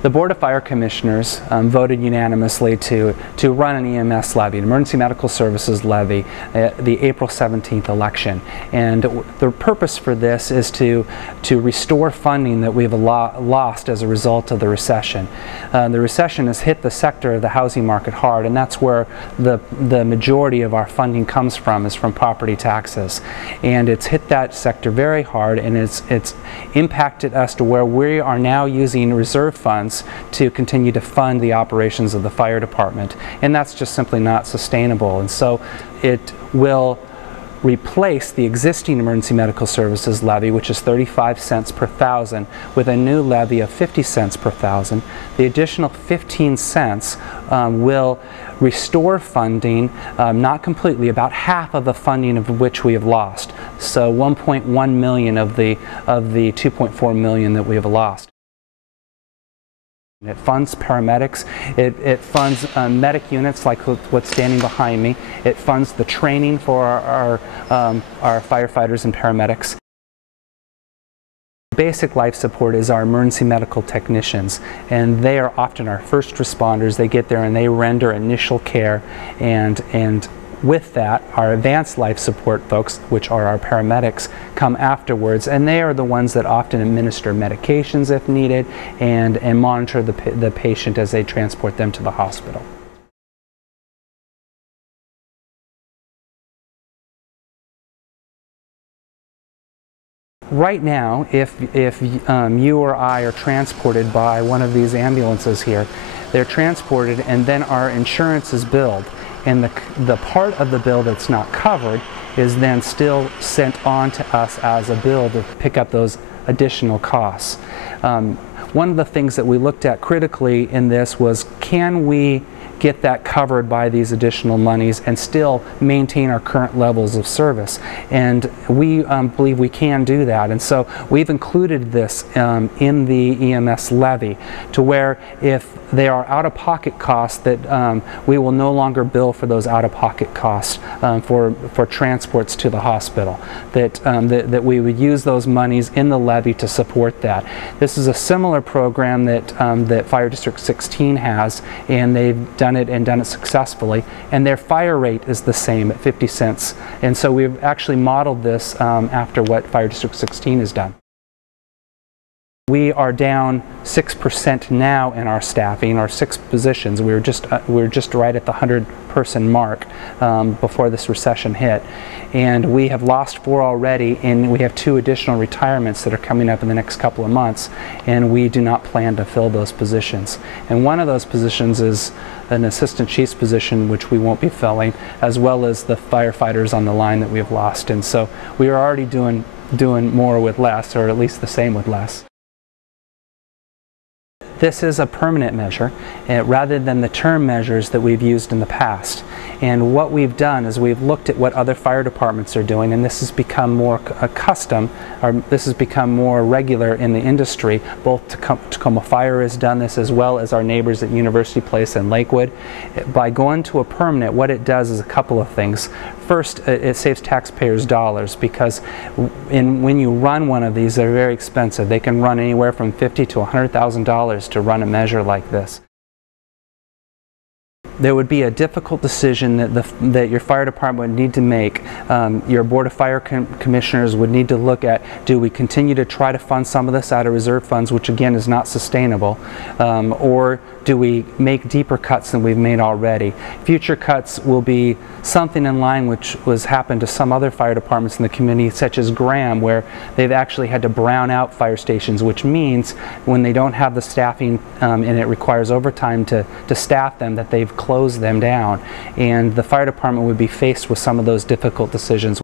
The Board of Fire Commissioners voted unanimously to run an EMS levy, an Emergency Medical Services levy, the April 17th election. And the purpose for this is to restore funding that we've lost as a result of the recession. The recession has hit the sector of the housing market hard, and that's where the majority of our funding comes from, is from property taxes. And it's hit that sector very hard, and it's impacted us to where we are now using reserve funds to continue to fund the operations of the fire department, and that's just simply not sustainable. And so it will replace the existing emergency medical services levy, which is 35 cents per thousand, with a new levy of 50 cents per thousand. The additional 15 cents will restore funding, not completely, about half of the funding of which we have lost. So 1.1 million of the 2.4 million that we have lost. It funds paramedics, it funds medic units like what's standing behind me, it funds the training for our firefighters and paramedics. Basic life support is our emergency medical technicians, and they are often our first responders. They get there and they render initial care, and with that, our advanced life support folks, which are our paramedics, come afterwards, and they are the ones that often administer medications if needed and monitor the patient as they transport them to the hospital. Right now, if you or I are transported by one of these ambulances here, they're transported and then our insurance is billed. And the part of the bill that's not covered is then still sent on to us as a bill to pick up those additional costs. One of the things that we looked at critically in this was, can we get that covered by these additional monies and still maintain our current levels of service? And we believe we can do that, and so we've included this in the EMS levy, to where if there are out-of-pocket costs, that we will no longer bill for those out-of-pocket costs for transports to the hospital, that we would use those monies in the levy to support that. This is a similar program that Fire District 16 has, and they've done it successfully, and their fire rate is the same at 50 cents. And so we've actually modeled this after what Fire District 16 has done. We are down 6% now in our staffing, our 6 positions. We were just right at the 100-person mark before this recession hit, and we have lost 4 already, and we have 2 additional retirements that are coming up in the next couple of months, and we do not plan to fill those positions. And one of those positions is an assistant chief's position, which we won't be filling, as well as the firefighters on the line that we have lost. And so we are already doing more with less, or at least the same with less. This is a permanent measure rather than the term measures that we've used in the past. And what we've done is we've looked at what other fire departments are doing, and this has become more custom, or this has become more regular in the industry. Both Tacoma Fire has done this, as well as our neighbors at University Place and Lakewood. By going to a permanent, what it does is a couple of things. First, it saves taxpayers dollars, because when you run one of these, they're very expensive. They can run anywhere from $50,000 to $100,000 to run a measure like this. There would be a difficult decision that your fire department would need to make. Your Board of Fire Commissioners would need to look at, do we continue to try to fund some of this out of reserve funds, which again is not sustainable, or do we make deeper cuts than we've made already? Future cuts will be something in line which has happened to some other fire departments in the community, such as Graham, where they've actually had to brown out fire stations, which means when they don't have the staffing and it requires overtime to staff them, that they've closed them down. And the fire department would be faced with some of those difficult decisions.